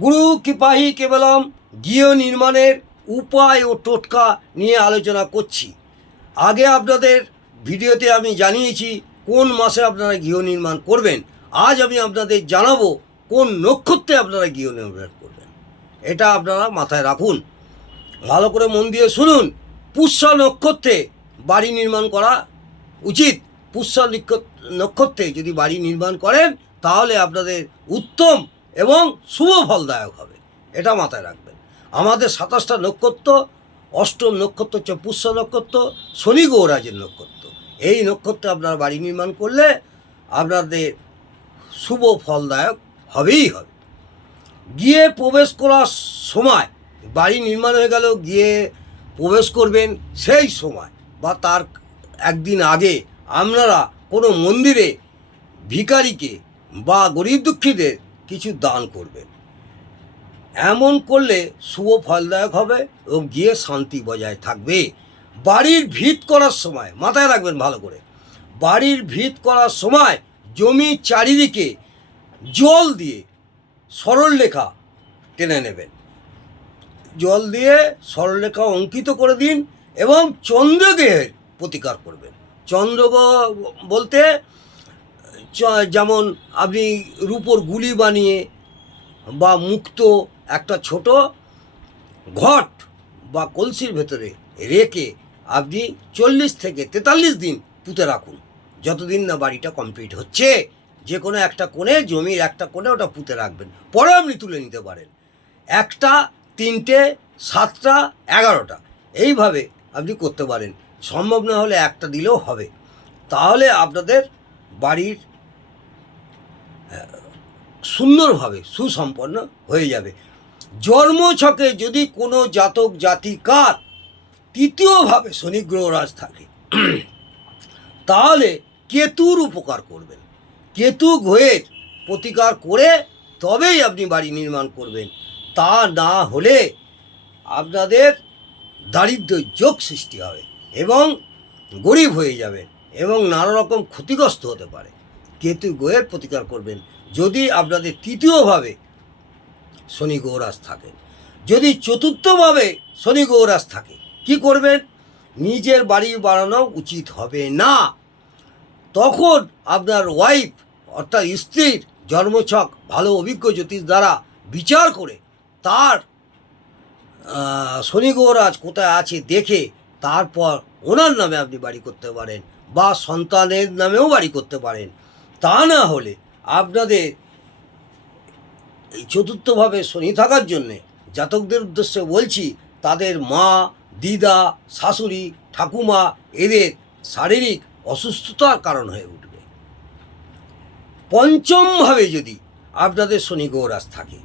গুরু কৃপাহি কেবলম গৃহ নির্মাণের উপায় ও টোটকা নিয়ে আলোচনা করছি। আগে আপনাদের ভিডিওতে আমি জানিয়েছি কোন মাসে আপনারা গৃহ নির্মাণ করবেন। আজ আমি আপনাদের জানাবো কোন নক্ষত্রে আপনারা গৃহ নির্মাণ করবেন। এটা আপনারা মাথায় রাখুন, ভালো করে মন দিয়ে শুনুন। পুষ্যা নক্ষত্রে বাড়ি নির্মাণ করা উচিত। পুষ্যা নক্ষত্রে যদি বাড়ি নির্মাণ করেন তাহলে আপনাদের উত্তম এবং শুভ ফলদায়ক হবে, এটা মাথায় রাখবেন। আমাদের 27টা নক্ষত্র, অষ্টম নক্ষত্র হচ্ছে পুষ্যা নক্ষত্র, শনি গৌরাজের নক্ষত্র। এই নক্ষত্রে আপনারা বাড়ি নির্মাণ করলে আপনাদের শুভ ফলদায়ক হবেই হবে। গিয়ে প্রবেশ করার সময়, বাড়ি নির্মাণ হয়ে গেল, গিয়ে প্রবেশ করবেন সেই সময় বা তার একদিন আগে আপনারা কোনো মন্দিরে ভিখারিকে বা গরিব দুঃখীদের কিছু দান করবেন। এমন করলে শুভ ফলদায়ক হবে এবং গিয়ে শান্তি বজায় থাকবে। বাড়ির ভিত করার সময় মাথায় রাখবেন ভালো করে, বাড়ির ভিত করার সময় জমির চারিদিকে জল দিয়ে সরলরেখা টেনে নেবেন, জল দিয়ে সরলরেখা অঙ্কিত করে দিন এবং চন্দ্রগ্রহের প্রতিকার করবেন। চন্দ্রগ্রহ বলতে যেমন আপনি রূপোর গুলি বানিয়ে বা মুক্ত একটা ছোট ঘট বা কলসির ভেতরে রেখে আপনি 40 থেকে 43 দিন পুঁতে রাখুন, যতদিন না বাড়িটা কমপ্লিট হচ্ছে। যে কোনো একটা কোণে, জমির একটা কোণে ওটা পুঁতে রাখবেন, পরে আপনি তুলে নিতে পারেন। 1টা, 3টে, 7টা, 11টা এইভাবে আপনি করতে পারেন। সম্ভব না হলে একটা দিলেও হবে। তাহলে আপনাদের বাড়ির সুন্দরভাবে সুসম্পন্ন হয়ে যাবে। জন্মছকে যদি কোনো জাতক জাতিকার তৃতীয়ভাবে শনি গ্রহরাজ থাকে তাহলে কেতুর উপকার করবেন। কেতু গ্রহের প্রতিকার করে তবেই আপনি বাড়ি নির্মাণ করবেন। তা না হলে আপনাদের দারিদ্র্য যোগ সৃষ্টি হবে এবং গরিব হয়ে যাবেন এবং নানা রকম ক্ষতিগ্রস্ত হতে পারে। কেতু গ্রহের প্রতিকার করবেন যদি আপনাদের তৃতীয়ভাবে শনি গৌরাজ থাকে। যদি চতুর্থভাবে শনি গৌরাজ থাকে কি করবেন? নিজের বাড়ি বানানো উচিত হবে না। তখন আপনার ওয়াইফ অর্থাৎ স্ত্রীর জন্মছক ভালো অভিজ্ঞ জ্যোতিষ দ্বারা বিচার করে তার শনি গৌরাজ কোথায় আছে দেখে তারপর ওনার নামে আপনি বাড়ি করতে পারেন বা সন্তানের নামেও বাড়ি করতে পারেন। তা না হলে আপনাদের এই চতুর্থভাবে শনি থাকার জন্যে জাতকদের উদ্দেশ্যে বলছি, তাদের মা, দিদা, শাশুড়ি, ঠাকুমা এদের শারীরিক অসুস্থতার কারণ হয়ে উঠবে। পঞ্চমভাবে যদি আপনাদের শনি গৌরাজ থাকে,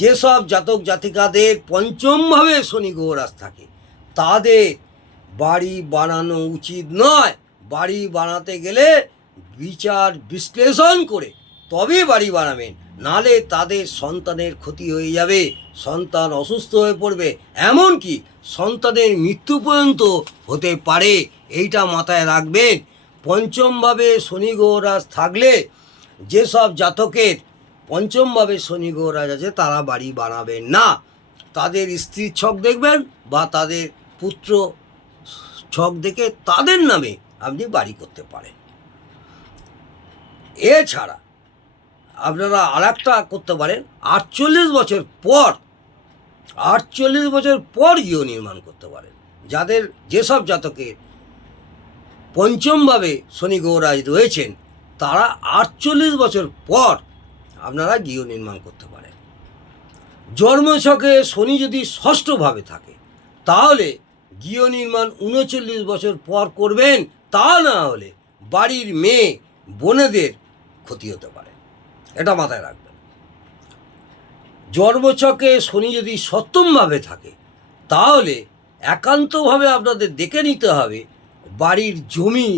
যেসব জাতক জাতিকাদের পঞ্চমভাবে শনি গৌরাজ থাকে তাদের বাড়ি বানানো উচিত নয়। বাড়ি বানাতে গেলে বিচার বিশ্লেষণ করে তবে বাড়ি বানাবেন, নালে তাদের সন্তানের ক্ষতি হয়ে যাবে, সন্তান অসুস্থ হয়ে পড়বে, এমনকি সন্তানের মৃত্যু পর্যন্ত হতে পারে। এইটা মাথায় রাখবেন। পঞ্চমভাবে শনি গ্রহরাজ থাকলে যেসব জাতকের পঞ্চমভাবে শনি গ্রহরাজ আছে তারা বাড়ি বানাবেন না। তাদের স্ত্রীর ছক দেখবেন বা তাদের পুত্র ছক দেখে তাদের নামে আপনি বাড়ি করতে পারেন। এছাড়া আপনারা আরেকটা করতে পারেন, 48 বছর পর 48 বছর পর গৃহ নির্মাণ করতে পারেন। যাদের যেসব জাতকের পঞ্চমভাবে শনি গৌরাজ রয়েছেন তারা 48 বছর পর আপনারা গৃহ নির্মাণ করতে পারেন। জন্মছকে শনি যদি ষষ্ঠভাবে থাকে তাহলে গৃহ নির্মাণ 39 বছর পর করবেন। তা না হলে বাড়ির মেয়ে বোনেদের ক্ষতি হতে পারে, এটা মাথায় রাখবেন। জন্মছকে শনি যদি সপ্তমভাবে থাকে তাহলে একান্তভাবে আপনাদের দেখে নিতে হবে বাড়ির জমি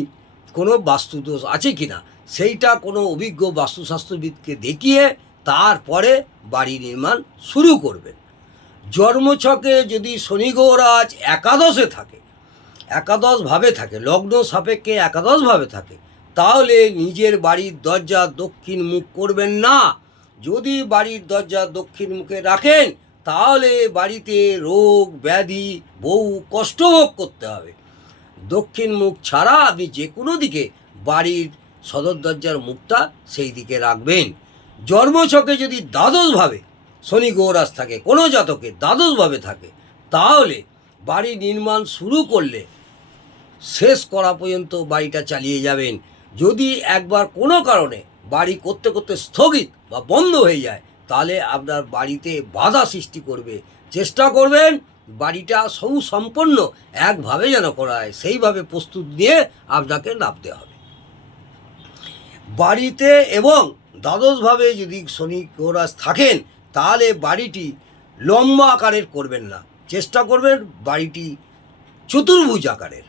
কোনো বাস্তুদোষ আছে কি না, সেইটা কোনো অভিজ্ঞ বাস্তুশাস্ত্রবিদকে দেখিয়ে তারপরে বাড়ি নির্মাণ শুরু করবেন। জন্মছকে যদি শনি গৌরাজ একাদশে থাকে, একাদশভাবে থাকে, লগ্ন সাপেক্ষে একাদশভাবে থাকে, তাহলে নিজের বাড়ির দরজা দক্ষিণ মুখ করবেন না। যদি বাড়ির দরজা দক্ষিণ মুখে রাখেন তাহলে বাড়িতে রোগ ব্যাধি বহু কষ্ট ভোগ করতে হবে। দক্ষিণ মুখ ছাড়া আপনি যে কোনো দিকে বাড়ির সদর দরজার মুখটা সেই দিকে রাখবেন। জন্মছকে যদি দ্বাদশভাবে শনি গৌরাজ থাকে, কোনো জাতকে দ্বাদশভাবে থাকে, তাহলে বাড়ি নির্মাণ শুরু করলে শেষ করা পর্যন্ত বাড়িটা চালিয়ে যাবেন। যদি একবার কোনো কারণে বাড়ি করতে করতে স্থগিত বা বন্ধ হয়ে যায় তাহলে আপনার বাড়িতে বাধা সৃষ্টি করবে। চেষ্টা করবেন বাড়িটা সুসম্পন্ন একভাবে যেন করা হয়, সেইভাবে প্রস্তুত নিয়ে আপনাকে নামতে হবে। বাড়িতে এবং দ্বাদশভাবে যদি শনি গৌরাজ থাকেন তাহলে বাড়িটি লম্বা আকারের করবেন না, চেষ্টা করবেন বাড়িটি চতুর্ভুজ আকারের,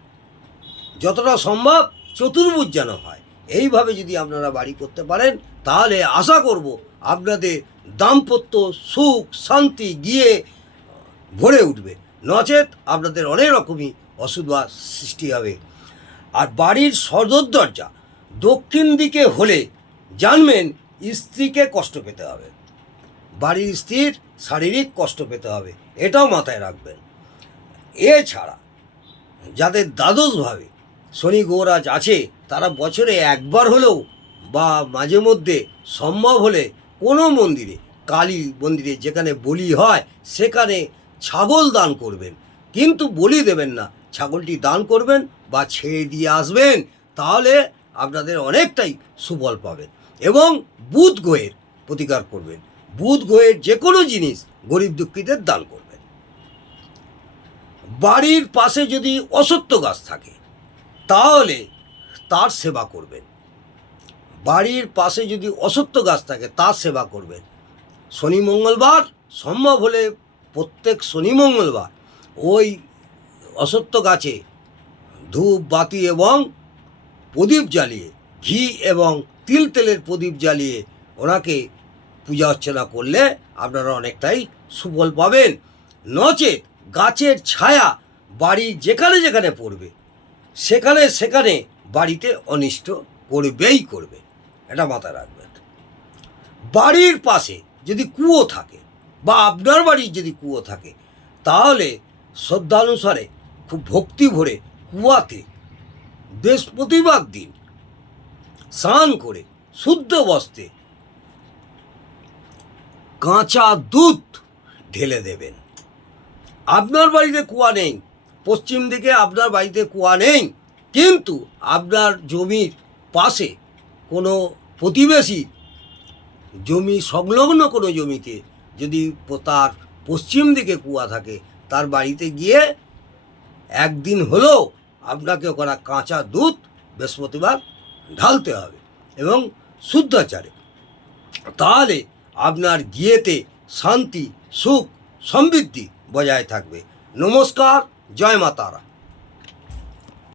যতটা সম্ভব চতুর্ভুজ যেন হয়। এইভাবে যদি আপনারা বাড়ি করতে পারেন তাহলে আশা করব আপনাদের দাম্পত্য সুখ শান্তি গিয়ে ভরে উঠবে, নচেত আপনাদের অনেক রকমই অসুবিধা সৃষ্টি হবে। আর বাড়ির সদর দরজা দক্ষিণ দিকে হলে জানবেন স্ত্রীকে কষ্ট পেতে হবে, বাড়ির স্ত্রীর শারীরিক কষ্ট পেতে হবে, এটাও মাথায় রাখবেন। এছাড়া যাদের দ্বাদশভাবে শনি গৌরাজ আছে তারা বছরে একবার হলেও বা মাঝে মধ্যে সম্ভব হলে কোনো মন্দিরে, কালী মন্দিরে যেখানে বলি হয় সেখানে ছাগল দান করবেন, কিন্তু বলি দেবেন না, ছাগলটি দান করবেন বা ছেড়ে দিয়ে আসবেন, তাহলে আপনাদের অনেকটাই সুফল পাবেন। এবং বুধ গ্রহের প্রতিকার করবেন, বুধ গ্রহের যে কোনো জিনিস গরিব দুঃখীদের দান করবেন। বাড়ির পাশে যদি অশ্বত্থ গাছ থাকে তাহলে তার সেবা করবেন, বাড়ির পাশে যদি অশ্বত্থ গাছ থাকে তার সেবা করবেন। শনি মঙ্গলবার সম্ভব হলে প্রত্যেক শনি মঙ্গলবার ওই অশ্বত্থ গাছে ধূপ বাতি এবং প্রদীপ জ্বালিয়ে, ঘি এবং তিল তেলের প্রদীপ জ্বালিয়ে ওনাকে পূজা অর্চনা করলে আপনারা অনেকটাই সুফল পাবেন। নচেত গাছের ছায়া বাড়ির যেখানে যেখানে পড়বে সেখানে সেখানে বাড়িতে অনিষ্ট করবেই করবে, এটা মাথায় রাখবেন। বাড়ির পাশে যদি কুয়ো থাকে বা আপনার বাড়ির যদি কুয়ো থাকে তাহলে শ্রদ্ধানুসারে খুব ভক্তি ভরে কুয়াতে বৃহস্পতিবার দিন স্নান করে শুদ্ধ বস্ত্রে কাঁচা দুধ ঢেলে দেবেন। আপনার বাড়িতে কুয়া নেই, পশ্চিম দিকে আপনার বাড়িতে কুয়া নেই, কিন্তু আপনার জমির পাশে কোনো প্রতিবেশী জমি সংলগ্ন কোনো জমিতে যদি তার পশ্চিম দিকে কুয়া থাকে তার বাড়িতে গিয়ে একদিন হলেও আপনাকে ওখানে কাঁচা দুধ বৃহস্পতিবার ঢালতে হবে এবং শুদ্ধাচারে, তাহলে আপনার গিয়েতে শান্তি সুখ সমৃদ্ধি বজায় থাকবে। নমস্কার, জয় মা তারা।